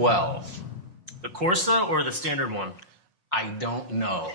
Mc12. The Corsa or the standard one? I don't know.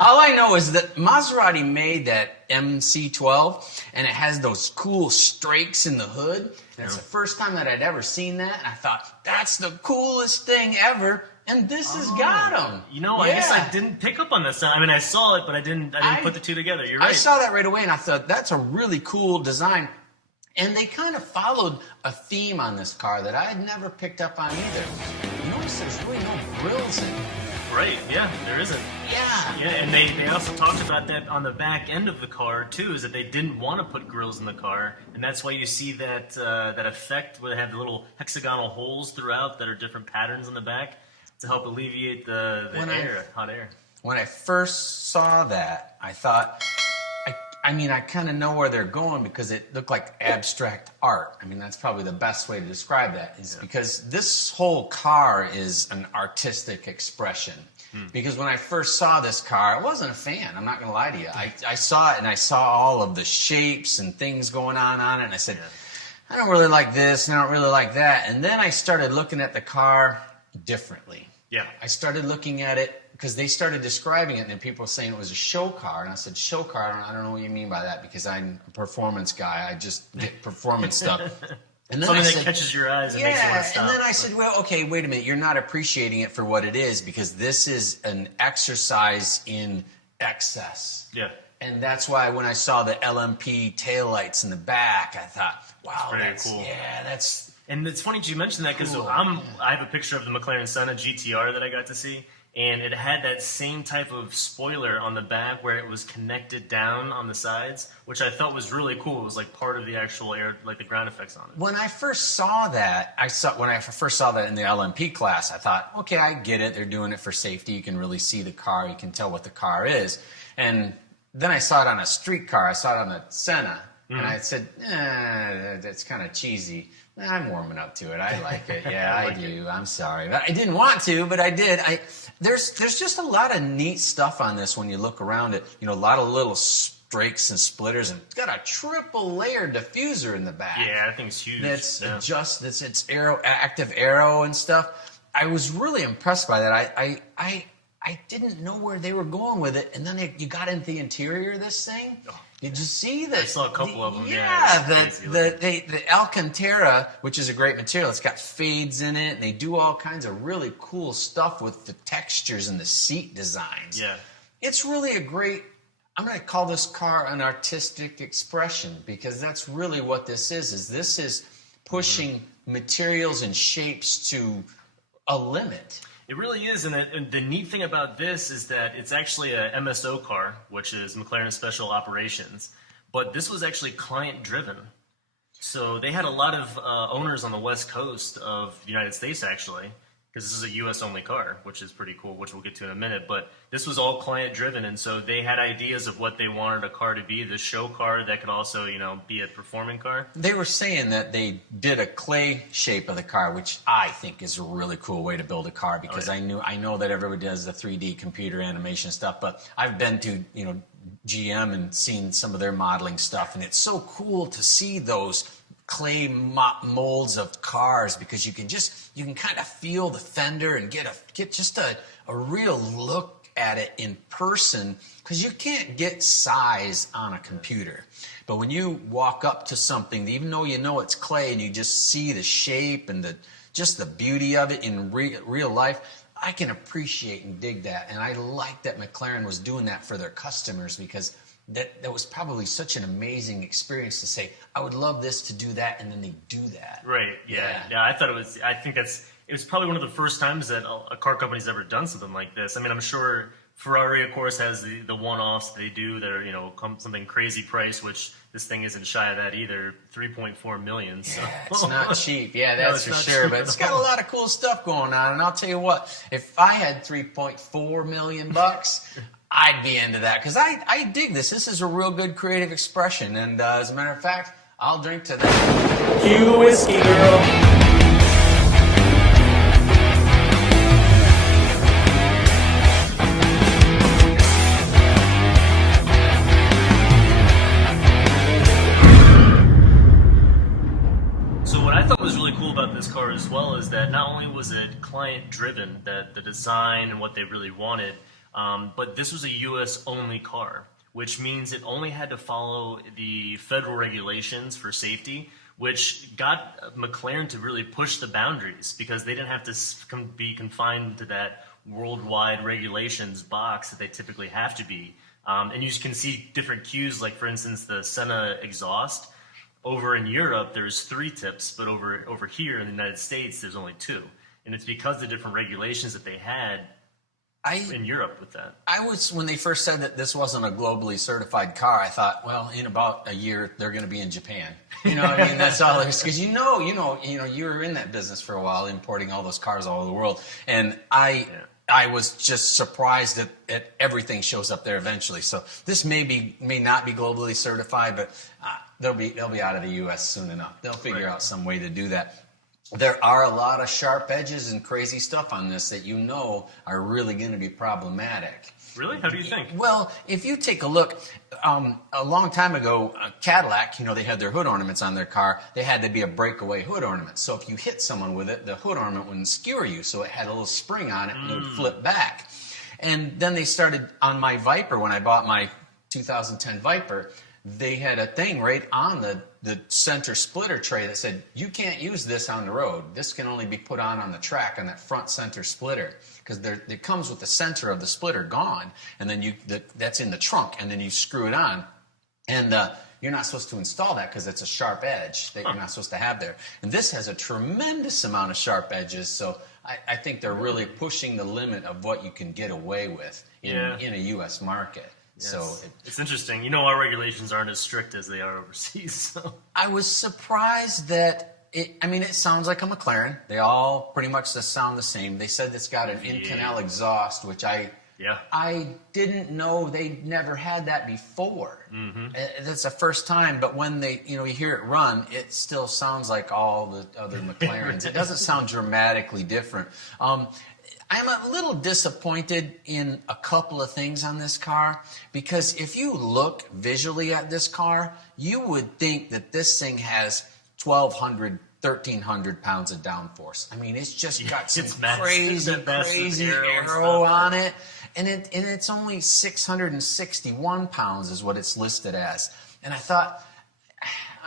All I know is that Maserati made that MC12, and it has those cool strakes in the hood. And it's the first time that I'd ever seen that, and I thought, that's the coolest thing ever. And this has got them. You know, I guess I didn't pick up on this. I mean, I saw it, but I didn't put the two together. You're right. I saw that right away, and I thought, that's a really cool design. And they kind of followed a theme on this car that I had never picked up on either. You notice there's really no grills in it. Right, yeah, there isn't. Yeah. Yeah, and they also talked about that on the back end of the car, too, is that they didn't want to put grills in the car. And that's why you see that that effect where they have the little hexagonal holes throughout that are different patterns in the back to help alleviate the hot air. When I first saw that, I thought, I mean, I kind of know where they're going because it looked like abstract art. I mean, that's probably the best way to describe that is because this whole car is an artistic expression. Because when I first saw this car, I wasn't a fan. I'm not going to lie to you. I saw it and I saw all of the shapes and things going on it. And I said, I don't really like this and I don't really like that. And then I started looking at the car differently. Yeah. I started looking at it because they started describing it, and then people were saying it was a show car. And I said, show car? I don't know what you mean by that, because I'm a performance guy. I just get performance stuff. And then something that catches your eyes and makes you want to stop. And then I said, well, okay, wait a minute. You're not appreciating it for what it is, because this is an exercise in excess. Yeah. And that's why when I saw the LMP taillights in the back, I thought, wow, that's cool. Yeah, that's... And it's funny that you mentioned that, because I have a picture of the McLaren Senna GTR that I got to see. And it had that same type of spoiler on the back where it was connected down on the sides, which I thought was really cool. It was like part of the actual air, like the ground effects on it. When I first saw that, when I first saw that in the LMP class, I thought, okay, I get it. They're doing it for safety. You can really see the car. You can tell what the car is. And then I saw it on a street car. I saw it on the Senna. And I said, that's kind of cheesy. I'm warming up to it. I like it. Yeah, I do. I'm sorry. But I didn't want to, but I did. There's just a lot of neat stuff on this when you look around it. You know, a lot of little strakes and splitters, and it's got a triple layer diffuser in the back. Yeah, that thing's huge. It's active aero and stuff. I was really impressed by that. I didn't know where they were going with it, and then you got into the interior of this thing. Did you see that? I saw a couple of them. Yeah, the Alcantara, which is a great material. It's got fades in it, and they do all kinds of really cool stuff with the textures and the seat designs. Yeah, it's really a great. I'm going to call this car an artistic expression, because that's really what this is. This is pushing materials and shapes to a limit. It really is, and the neat thing about this is that it's actually a MSO car, which is McLaren Special Operations, but this was actually client-driven. So they had a lot of owners on the West Coast of the United States, actually, because this is a U.S.-only car, which is pretty cool, which we'll get to in a minute. But this was all client-driven, and so they had ideas of what they wanted a car to be, the show car that could also, be a performing car. They were saying that they did a clay shape of the car, which I think is a really cool way to build a car, because I know that everybody does the 3D computer animation stuff, but I've been to, GM and seen some of their modeling stuff, and it's so cool to see those clay molds of cars, because you can kind of feel the fender and get just a real look at it in person, because you can't get size on a computer. But when you walk up to something, even though you know it's clay and you just see the shape and just the beauty of it in real life, I can appreciate and dig that. And I like that McLaren was doing that for their customers, because that was probably such an amazing experience to say, I would love this to do that, and then they do that. Right, yeah. I think it was probably one of the first times that a car company's ever done something like this. I mean, I'm sure Ferrari, of course, has the one-offs they do that are, something crazy price, which this thing isn't shy of that either, $3.4 million. So. Yeah, it's not cheap. Yeah, that's for sure. But it's got a lot of cool stuff going on. And I'll tell you what, if I had $3.4 million, I'd be into that, because I dig this. This is a real good creative expression. And as a matter of fact, I'll drink to that. Cue the whiskey, girl. So what I thought was really cool about this car as well is that not only was it client-driven, that the design and what they really wanted, but this was a U.S.-only car, which means it only had to follow the federal regulations for safety, which got McLaren to really push the boundaries because they didn't have to be confined to that worldwide regulations box that they typically have to be. And you can see different cues, like for instance, the Senna exhaust. Over in Europe, there's 3 tips, but over here in the United States, there's only 2. And it's because of the different regulations that they had in Europe with that. When they first said that this wasn't a globally certified car, I thought, well, in about a year, they're going to be in Japan. You know what I mean? That's all it is. Because you were in that business for a while, importing all those cars all over the world. And I was just surprised that everything shows up there eventually. So this may not be globally certified, but they'll be out of the U.S. soon enough. They'll figure out some way to do that. There are a lot of sharp edges and crazy stuff on this that are really going to be problematic. Really? How do you think? Well, if you take a look, a long time ago, Cadillac, they had their hood ornaments on their car. They had to be a breakaway hood ornament. So if you hit someone with it, the hood ornament wouldn't skewer you. So it had a little spring on it and it would flip back. And then they started on my Viper, when I bought my 2010 Viper, they had a thing right on the center splitter tray that said, you can't use this on the road. This can only be put on the track on that front center splitter. Because it comes with the center of the splitter gone, and then that's in the trunk, and then you screw it on. And you're not supposed to install that because it's a sharp edge that you're not supposed to have there. And this has a tremendous amount of sharp edges, so I think they're really pushing the limit of what you can get away with in a U.S. market. Yes. So it's interesting. Our regulations aren't as strict as they are overseas. So I was surprised that it sounds like a McLaren. They all pretty much just sound the same. They said it's got an in-canal exhaust, which I didn't know. They never had that before. Mm-hmm. That's the first time. But when you hear it run, it still sounds like all the other McLarens. It doesn't sound dramatically different. I'm a little disappointed in a couple of things on this car, because if you look visually at this car, you would think that this thing has 1,200, 1,300 pounds of downforce. I mean, it's just got some crazy aero on it. And it's only 661 pounds is what it's listed as. And I thought,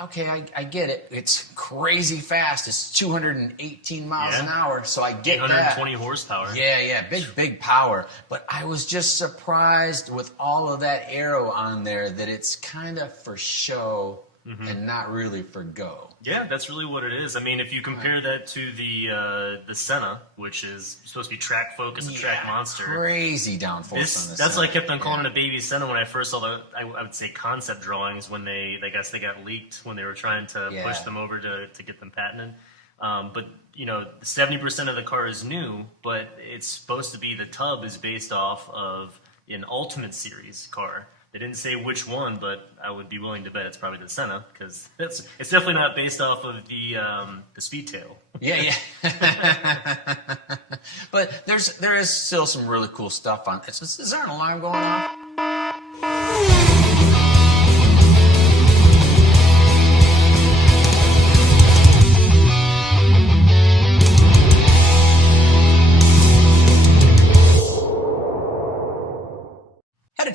okay, I get it. It's crazy fast. It's 218 miles an hour, so I get 820 horsepower. Yeah, big power. But I was just surprised with all of that aero on there that it's kind of for show and not really for go. Yeah, that's really what it is. I mean, if you compare that to the Senna, which is supposed to be track focus, a track monster. Crazy downforce on this. That's why I kept on calling it a baby Senna when I first saw I would say concept drawings when they got leaked when they were trying to push them over to get them patented. But 70% of the car is new, but it's supposed to be the tub is based off of an Ultimate Series car. They didn't say which one, but I would be willing to bet it's probably the Senna, because it's definitely not based off of the Speedtail. Yeah. But there is still some really cool stuff on it. Is there an alarm going off?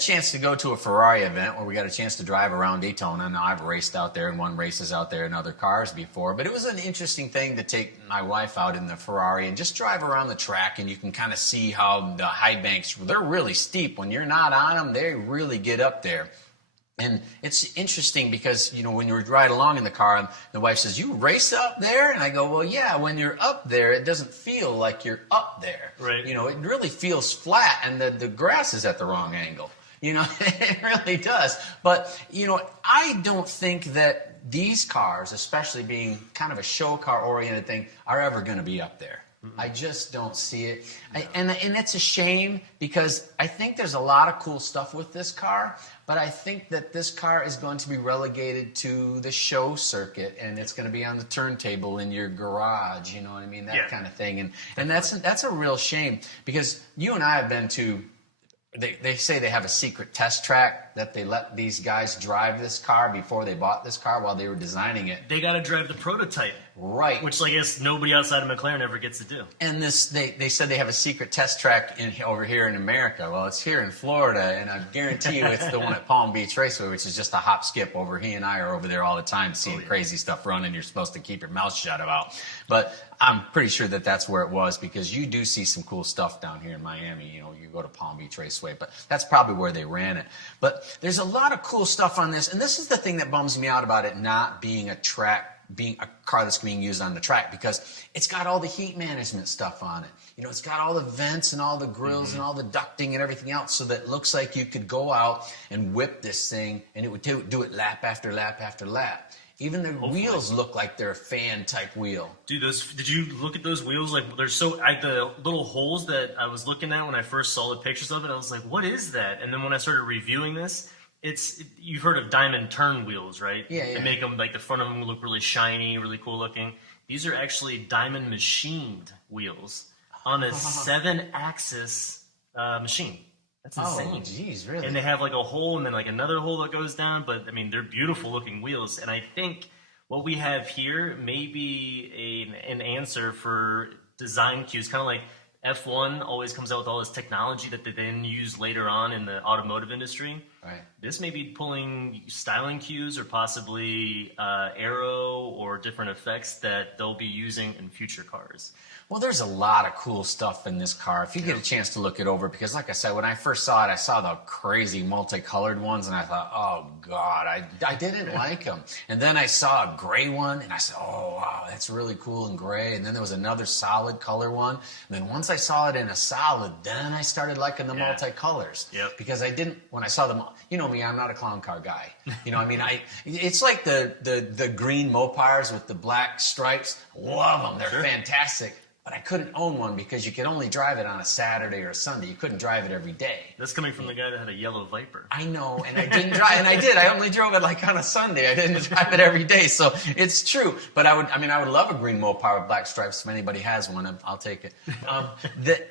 Chance to go to a Ferrari event where we got a chance to drive around Daytona. Now, I've raced out there and won races out there in other cars before, but it was an interesting thing to take my wife out in the Ferrari and just drive around the track, and you can kind of see how the high banks, they're really steep. When you're not on them, they really get up there. And it's interesting because, when you ride along in the car, the wife says, you race up there? And I go, well, yeah, when you're up there, it doesn't feel like you're up there. Right. It really feels flat, and the grass is at the wrong angle. It really does. But, I don't think that these cars, especially being kind of a show car oriented thing, are ever going to be up there. I just don't see it. No. And it's a shame, because I think there's a lot of cool stuff with this car, but I think that this car is going to be relegated to the show circuit, and it's going to be on the turntable in your garage, you know what I mean? That kind of thing. And that's a real shame, because you and I have been to, they say they have a secret test track fact that they let these guys drive this car before they bought this car while they were designing it. They got to drive the prototype. Right. Which I guess nobody outside of McLaren ever gets to do. And they said they have a secret test track over here in America. Well, it's here in Florida, and I guarantee you it's the one at Palm Beach Raceway, which is just a hop skip over. He and I are over there all the time seeing crazy stuff running. You're supposed to keep your mouth shut about. But I'm pretty sure that that's where it was, because you do see some cool stuff down here in Miami. You know, you go to Palm Beach Raceway, but that's probably where they ran it. But there's a lot of cool stuff on this, and this is the thing that bums me out about it not being a car that's being used on the track, because it's got all the heat management stuff on it. You know, it's got all the vents and all the grills and all the ducting and everything else, so that it looks like you could go out and whip this thing and it would do it lap after lap after lap. Even the wheels look like they're a fan type wheel. Dude, did you look at those wheels? Like, they're the little holes that I was looking at when I first saw the pictures of it, I was like, what is that? And then when I started reviewing this, you've heard of diamond turn wheels, right? Yeah. They make them, like, the front of them look really shiny, really cool looking. These are actually diamond machined wheels on a 7-axis machine. That's insane. Oh, geez, really? And they have like a hole and then like another hole that goes down. But I mean, they're beautiful looking wheels. And I think what we have here may be an answer for design cues, kind of like F1 always comes out with all this technology that they then use later on in the automotive industry. Right. This may be pulling styling cues or possibly aero or different effects that they'll be using in future cars. Well, there's a lot of cool stuff in this car. If you get a chance to look it over, because like I said, when I first saw it, I saw the crazy multicolored ones, and I thought, oh, God, I didn't like them. And then I saw a gray one, and I said, oh, wow, that's really cool and gray. And then there was another solid color one. And then once I saw it in a solid, then I started liking the multicolors. Yep. Because when I saw them, you know me, I'm not a clown car guy. You know, I mean, it's like the green Mopars with the black stripes. Love them. They're fantastic. But I couldn't own one because you could only drive it on a Saturday or a Sunday. You couldn't drive it every day. That's coming from the guy that had a yellow Viper. I know, and I didn't drive, and I did. I only drove it like on a Sunday. I didn't drive it every day, so it's true. But I would love a green Mopar with black stripes. If anybody has one, I'll take it.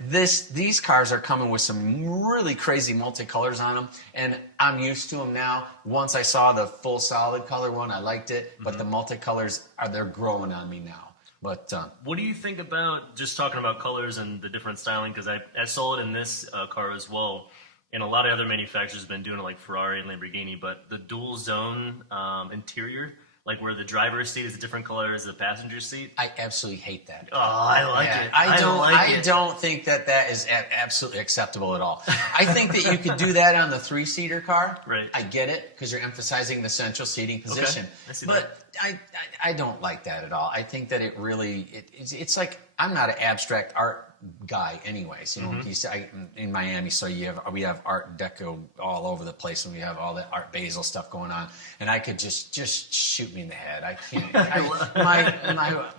These cars are coming with some really crazy multicolors on them, and I'm used to them now. Once I saw the full solid color one, I liked it, but the multicolors they're growing on me now. But what do you think about, just talking about colors and the different styling, because I saw it in this car as well, and a lot of other manufacturers have been doing it, like Ferrari and Lamborghini, but the dual zone interior, like where the driver's seat is a different color as the passenger seat. I absolutely hate that. Oh, I like it. I don't think that is absolutely acceptable at all. I think that you could do that on the 3-seater car. Right. I get it, because you're emphasizing the central seating position. Okay. I see but I don't like that at all. I think that it's like, I'm not an abstract art guy anyways. You know, in Miami, so we have Art Deco all over the place, and we have all the Art Basel stuff going on, and I could just shoot me in the head. I can't.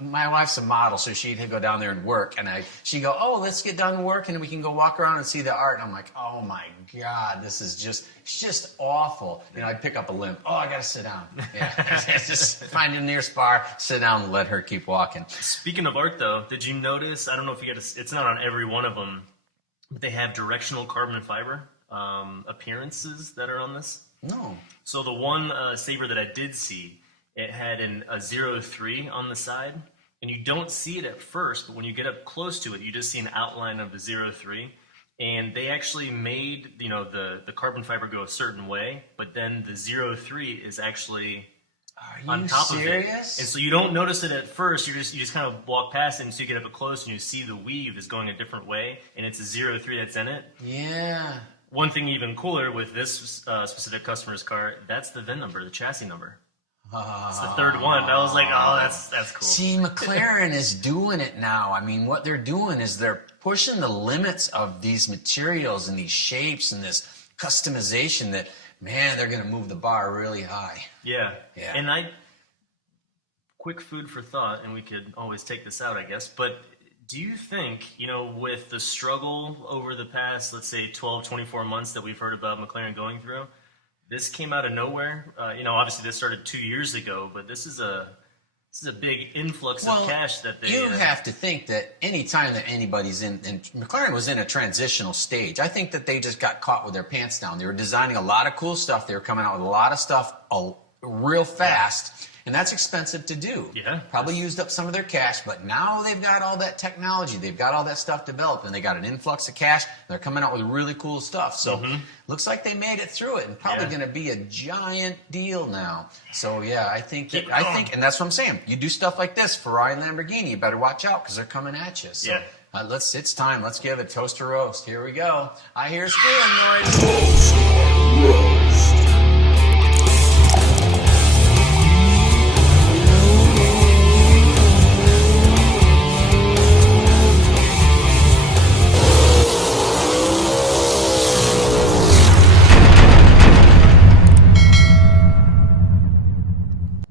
My wife's a model, so she'd go down there and work, and she'd go, oh, let's get done work, and we can go walk around and see the art. And I'm like, oh my God, this is just awful. You know, I'd pick up a limp. Oh, I gotta sit down. Yeah, just find a nearest bar, sit down, and let her keep walking. Speaking of art, though, did you notice? I don't know if you it's not on every one of them, but they have directional carbon fiber appearances that are on this. No. So the one Sabre that I did see, it had a 03 on the side, and you don't see it at first, but when you get up close to it, you just see an outline of the 03. And they actually made, the carbon fiber go a certain way, but then the 03 is actually on top of it. And so you don't notice it at first. You just kind of walk past it, and so you get up close and you see the weave is going a different way, and it's a 03 that's in it. Yeah. One thing even cooler with this specific customer's car, that's the VIN number, the chassis number. It's the third one. I was like, oh, that's cool. See, McLaren is doing it now. I mean, what they're doing is they're pushing the limits of these materials and these shapes and this customization that, man, they're going to move the bar really high. Yeah. And quick food for thought, and we could always take this out, I guess, but do you think, with the struggle over the past, let's say, 12, 24 months that we've heard about McLaren going through, this came out of nowhere? Obviously this started 2 years ago, but this is a This is a big influx Well, of cash that they. You have to think that any time that anybody's in, and McLaren was in a transitional stage, I think that they just got caught with their pants down. They were designing a lot of cool stuff. They were coming out with a lot of stuff real fast, and that's expensive to do. Yeah. Probably used up some of their cash, but now they've got all that technology. They've got all that stuff developed, and they got an influx of cash. They're coming out with really cool stuff. So looks like they made it through it, and probably going to be a giant deal now. So yeah, I think, and that's what I'm saying. You do stuff like this, Ferrari and Lamborghini, you better watch out because they're coming at you. So, it's time. Let's give it toast to roast. Here we go. I hear squealing noise. Toast or roast.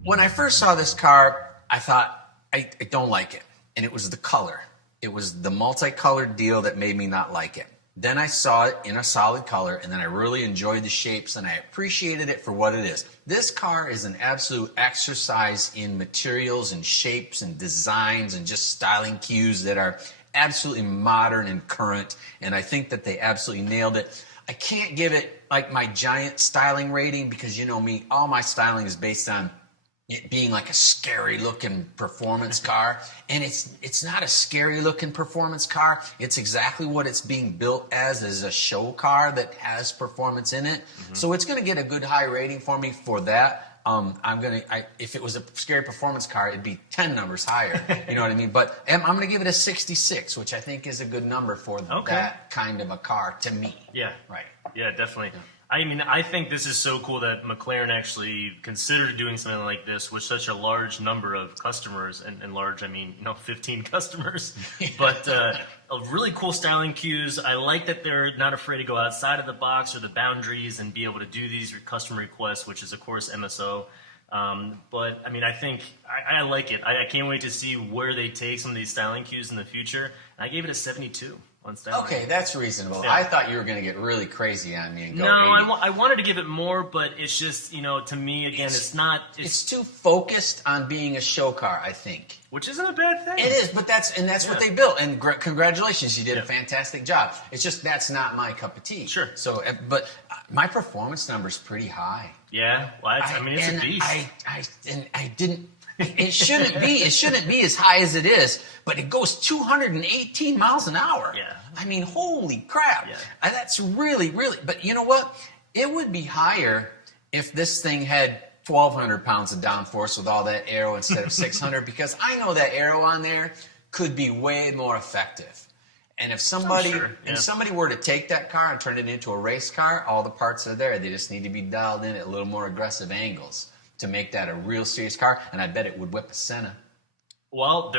When I first saw this car, I thought, I don't like it. And it was the color. It was the multicolored deal that made me not like it. Then I saw it in a solid color, and then I really enjoyed the shapes, and I appreciated it for what it is. This car is an absolute exercise in materials and shapes and designs and just styling cues that are absolutely modern and current, and I think that they absolutely nailed it. I can't give it like my giant styling rating because you know me, all my styling is based on it being like a scary looking performance car, and it's not a scary looking performance car. It's exactly what it's being built as a show car that has performance in it. So it's going to get a good high rating for me for that. If it was a scary performance car, it'd be 10 numbers higher. You know what I mean? But I'm going to give it a 66, which I think is a good number for that kind of a car to me. Yeah. Right. Yeah, definitely. I mean, I think this is so cool that McLaren actually considered doing something like this with such a large number of customers, and large, I mean, 15 customers. But a really cool styling cues. I like that they're not afraid to go outside of the box or the boundaries and be able to do these custom requests, which is, of course, MSO. But, I mean, I think I like it. I can't wait to see where they take some of these styling cues in the future. I gave it a 72. Okay, that's reasonable. Yeah. I thought you were going to get really crazy on me and go 80. I wanted to give it more, but it's just, to me, again, it's not... It's too focused on being a show car, I think. Which isn't a bad thing. It is, but that's what they built. And congratulations, you did a fantastic job. It's just that's not my cup of tea. Sure. So, but my performance number's pretty high. Yeah, well, it's a beast. I didn't... It shouldn't be. It shouldn't be as high as it is, but it goes 218 miles an hour. Yeah. I mean, holy crap. Yeah. That's really, really. But you know what? It would be higher if this thing had 1,200 pounds of downforce with all that aero instead of 600, because I know that aero on there could be way more effective. And if somebody were to take that car and turn it into a race car, all the parts are there. They just need to be dialed in at a little more aggressive angles to make that a real serious car, and I bet it would whip a Senna. Well,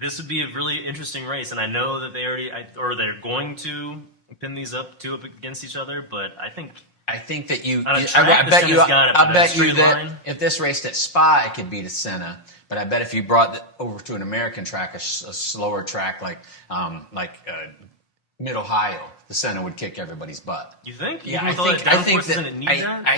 this would be a really interesting race, and I know that they're going to pin these up against each other, but I think that I bet you that if this raced at Spa, it could beat a Senna. But I bet if you brought it over to an American track, a slower track like Mid-Ohio, the Senna would kick everybody's butt. You think? Yeah, I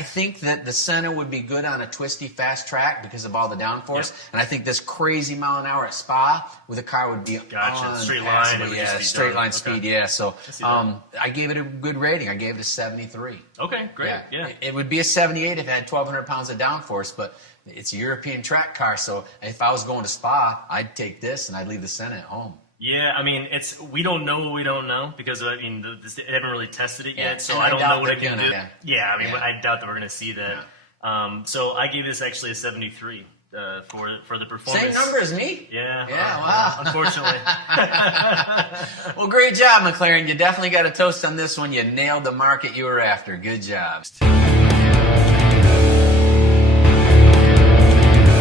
think that the Senna would be good on a twisty, fast track because of all the downforce. Yep. And I think this crazy mile an hour at Spa with a car would be straight line. Yeah, straight line speed. Yeah, so I gave it a good rating. I gave it a 73. Okay, great. Yeah. It would be a 78 if it had 1,200 pounds of downforce, but it's a European track car. So if I was going to Spa, I'd take this and I'd leave the Senna at home. Yeah, I mean, we don't know what we don't know because they haven't really tested it yet, so I don't know what it can do. Yeah, I mean, I doubt that we're going to see that. Yeah. So I gave this actually a 73 for the performance. Same number as me? Yeah. Yeah, wow. Unfortunately. Well, great job, McLaren. You definitely got a toast on this one. You nailed the market you were after. Good job.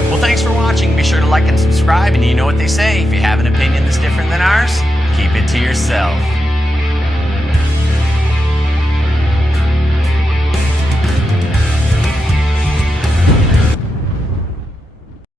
Well, thanks for watching. Be sure to like and subscribe, and you know what they say. If you have an opinion that's different than ours, keep it